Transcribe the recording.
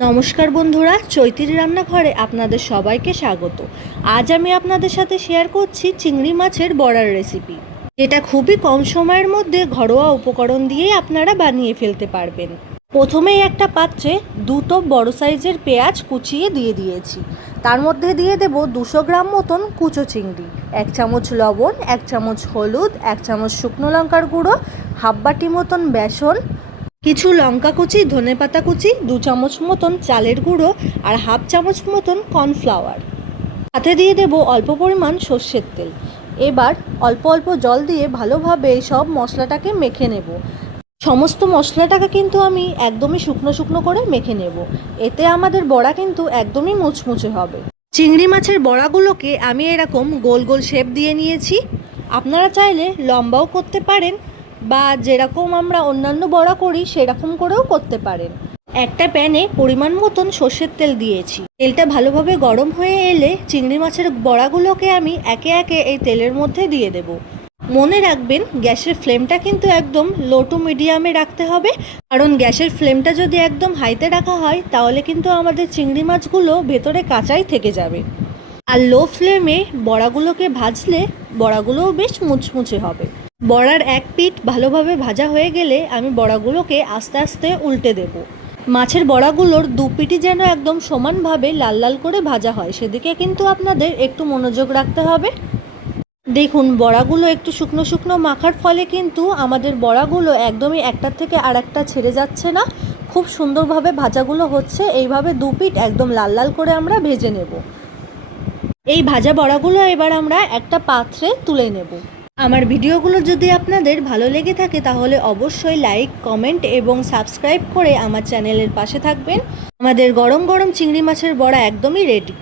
নমস্কার বন্ধুরা, চৈতির রান্নাঘরে আপনাদের সবাইকে স্বাগত। আজ আমি আপনাদের সাথে শেয়ার করছি চিংড়ি মাছের বড়ার রেসিপি, যেটা খুবই কম সময়ের মধ্যে ঘরোয়া উপকরণ দিয়েই আপনারা বানিয়ে ফেলতে পারবেন। প্রথমেই একটা পাত্রে দুটো বড় সাইজের পেঁয়াজ কুচিয়ে দিয়ে দিয়েছি। তার মধ্যে দিয়ে দেব 200 গ্রাম মতন কুচো চিংড়ি, 1 চামচ লবণ, 1 চামচ হলুদ, 1 চামচ শুকনো লঙ্কার গুঁড়ো, হাফ বাটি মতন বেসন, কিছু লঙ্কা কুচি, ধনেপাতা কুচি, 2 চামচ মতন চালের গুঁড়ো আর হাফ চামচ মতন কর্নফ্লাওয়ার। সাথে দিয়ে দেব অল্প পরিমাণ সর্ষের তেল। এবার অল্প অল্প জল দিয়ে ভালোভাবে সব মশলাটাকে মেখে নেব। সমস্ত মশলাটাকে কিন্তু আমি একদমই শুকনো শুকনো করে মেখে নেব, এতে আমাদের বড়া কিন্তু একদমই মুচমুচে হবে। চিংড়ি মাছের বড়াগুলোকে আমি এরকম গোল গোল শেপ দিয়ে নিয়েছি। আপনারা চাইলে লম্বাও করতে পারেন বা যেরকম আমরা অন্যান্য বড়া করি সেরকম করেও করতে পারেন। একটা প্যানে পরিমাণ মতন সর্ষের তেল দিয়েছি। তেলটা ভালোভাবে গরম হয়ে এলে চিংড়ি মাছের বড়াগুলোকে আমি একে একে এই তেলের মধ্যে দিয়ে দেব। মনে রাখবেন, গ্যাসের ফ্লেমটা কিন্তু একদম লো টু মিডিয়ামে রাখতে হবে, কারণ গ্যাসের ফ্লেমটা যদি একদম হাইতে রাখা হয় তাহলে কিন্তু আমাদের চিংড়ি মাছগুলো ভেতরে কাঁচাই থেকে যাবে। আর লো ফ্লেমে বড়াগুলোকে ভাজলে বড়াগুলোও বেশ মুচমুচে হবে। বড়ার এক পিঠ ভালোভাবে ভাজা হয়ে গেলে আমি বড়াগুলোকে আস্তে আস্তে উল্টে দেব। মাছের বড়াগুলোর দু পিঠই যেন একদম সমানভাবে লাল লাল করে ভাজা হয়, সেদিকে কিন্তু আপনাদের একটু মনোযোগ রাখতে হবে। দেখুন, বড়াগুলো একটু শুকনো শুকনো মাখার ফলে কিন্তু আমাদের বড়াগুলো একদমই একটার থেকে আর একটা ছেড়ে যাচ্ছে না, খুব সুন্দরভাবে ভাজাগুলো হচ্ছে। এইভাবে দু পিঠ একদম লাল লাল করে আমরা ভেজে নেব। এই ভাজা বড়াগুলো এবার আমরা একটা পাত্রে তুলে নেব। আমার ভিডিওগুলো যদি আপনাদের ভালো লেগে থাকে তাহলে অবশ্যই লাইক, কমেন্ট এবং সাবস্ক্রাইব করে আমার চ্যানেলের পাশে থাকবেন। আমাদের গরম গরম চিংড়ি মাছের বড়া একদমই রেডি।